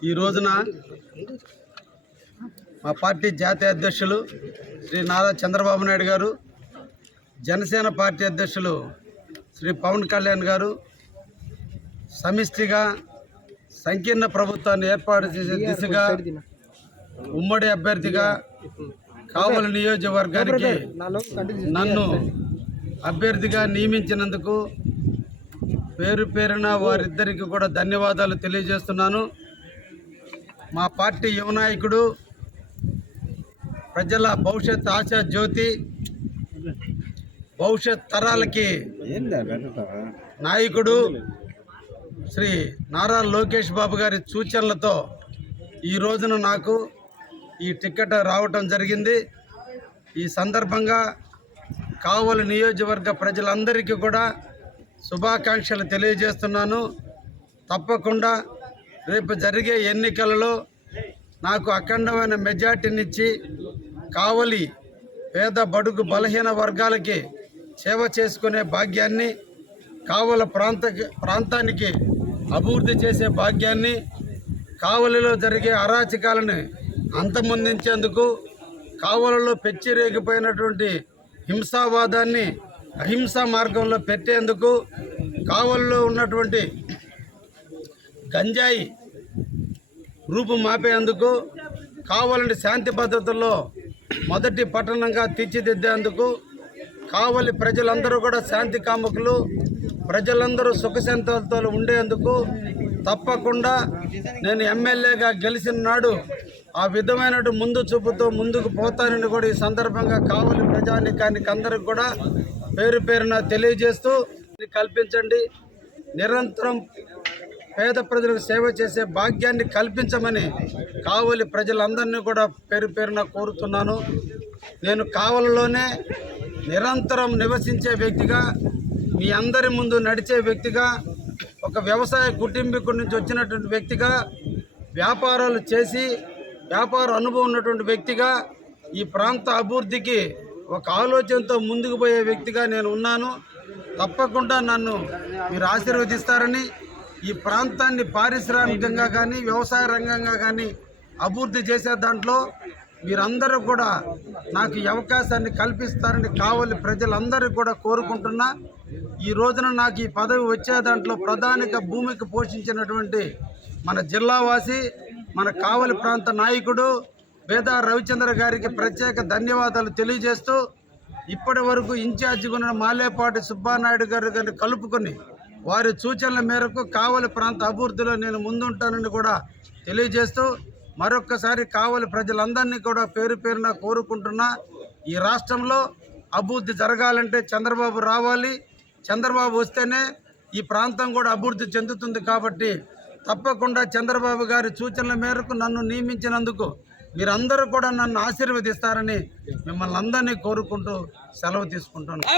ఈ రోజున మా పార్టీ జాతీయ అధ్యక్షులు శ్రీ నారా చంద్రబాబు నాయుడు గారు జనసేన పార్టీ అధ్యక్షులు శ్రీ పవన్ కళ్యాణ్ గారు సమిష్టిగా సంకీర్ణ ప్రభుత్వాన్ని ఏర్పాటు చేసే దిశగా ఉమ్మడి అభ్యర్థిగా కావలి నియోజకవర్గానికి నన్ను అభ్యర్థిగా నియమించినందుకు పేరు పేరున వారిద్దరికి కూడా ధన్యవాదాలు తెలియజేస్తున్నాను. మా పార్టీ యువనాయకుడు ప్రజల భవిష్యత్ ఆశా జ్యోతి భవిష్యత్ తరాలకి నాయకుడు శ్రీ నారా లోకేష్ బాబు గారి సూచనలతో ఈ రోజున నాకు ఈ టికెట్ రావటం జరిగింది. ఈ సందర్భంగా కావలి నియోజకవర్గ ప్రజలందరికీ కూడా శుభాకాంక్షలు తెలియజేస్తున్నాను. తప్పకుండా రేపు జరిగే ఎన్నికలలో నాకు అఖండమైన మెజార్టీనిచ్చి కావలి పేద బడుగు బలహీన వర్గాలకి సేవ చేసుకునే భాగ్యాన్ని కావల ప్రాంత ప్రాంతానికి అభివృద్ధి చేసే భాగ్యాన్ని కావలిలో జరిగే అరాచకాలను అంతమొందించేందుకు కావలలో పెచ్చిరేగిపోయినటువంటి హింసావాదాన్ని అహింసా మార్గంలో పెట్టేందుకు కావలిలో ఉన్నటువంటి గంజాయి రూపు మాపేందుకు కావాలని శాంతి భద్రతల్లో మొదటి పట్టణంగా తీర్చిదిద్దేందుకు కావలి ప్రజలందరూ కూడా శాంతి కాముకులు ప్రజలందరూ సుఖశాంతలతో ఉండేందుకు తప్పకుండా నేను ఎమ్మెల్యేగా గెలిచిన నాడు ఆ విధమైన ముందు చూపుతో ముందుకు పోతానని కూడా ఈ సందర్భంగా కావలి ప్రజానికానికి అందరికి కూడా పేరు పేరున తెలియజేస్తూ కల్పించండి. నిరంతరం పేద ప్రజలకు సేవ చేసే భాగ్యాన్ని కల్పించమని కావలి ప్రజలందరినీ కూడా పేరు పేరున కోరుతున్నాను. నేను కావలిలోనే నిరంతరం నివసించే వ్యక్తిగా మీ అందరి ముందు నడిచే వ్యక్తిగా ఒక వ్యవసాయ కుటుంబీకుడి నుంచి వచ్చినటువంటి వ్యక్తిగా వ్యాపారాలు చేసి వ్యాపార అనుభవం ఉన్నటువంటి వ్యక్తిగా ఈ ప్రాంత అభివృద్ధికి ఒక ఆలోచనతో ముందుకు పోయే వ్యక్తిగా నేను ఉన్నాను. తప్పకుండా నన్ను మీరు ఆశీర్వదిస్తారని ఈ ప్రాంతాన్ని పారిశ్రామికంగా కానీ వ్యవసాయ రంగంగా కానీ అభివృద్ధి చేసే దాంట్లో మీరందరూ కూడా నాకు ఈ అవకాశాన్ని కల్పిస్తారని కావలి ప్రజలందరూ కూడా కోరుకుంటున్నా. ఈ రోజున నాకు ఈ పదవి వచ్చే దాంట్లో ప్రధానిక భూమికి పోషించినటువంటి మన జిల్లావాసి మన కావలి ప్రాంత నాయకుడు వేదా రవిచంద్ర గారికి ప్రత్యేక ధన్యవాదాలు తెలియజేస్తూ ఇప్పటి వరకు ఇన్ఛార్జిగా ఉన్న మాలేపాటి సుబ్బానాయుడు గారు గారిని కలుపుకొని వారి సూచనల మేరకు కావలి ప్రాంత అభివృద్ధిలో నేను ముందుంటానని కూడా తెలియజేస్తూ మరొక్కసారి కావలి ప్రజలందరినీ కూడా పేరు పేరున కోరుకుంటున్నా ఈ రాష్ట్రంలో అభివృద్ధి జరగాలంటే చంద్రబాబు రావాలి. చంద్రబాబు వస్తేనే ఈ ప్రాంతం కూడా అభివృద్ధి చెందుతుంది కాబట్టి తప్పకుండా చంద్రబాబు గారి సూచనల మేరకు నన్ను నియమించినందుకు మీరందరూ కూడా నన్ను ఆశీర్వదిస్తారని మిమ్మల్ని అందరినీ కోరుకుంటూ సెలవు తీసుకుంటున్నాను.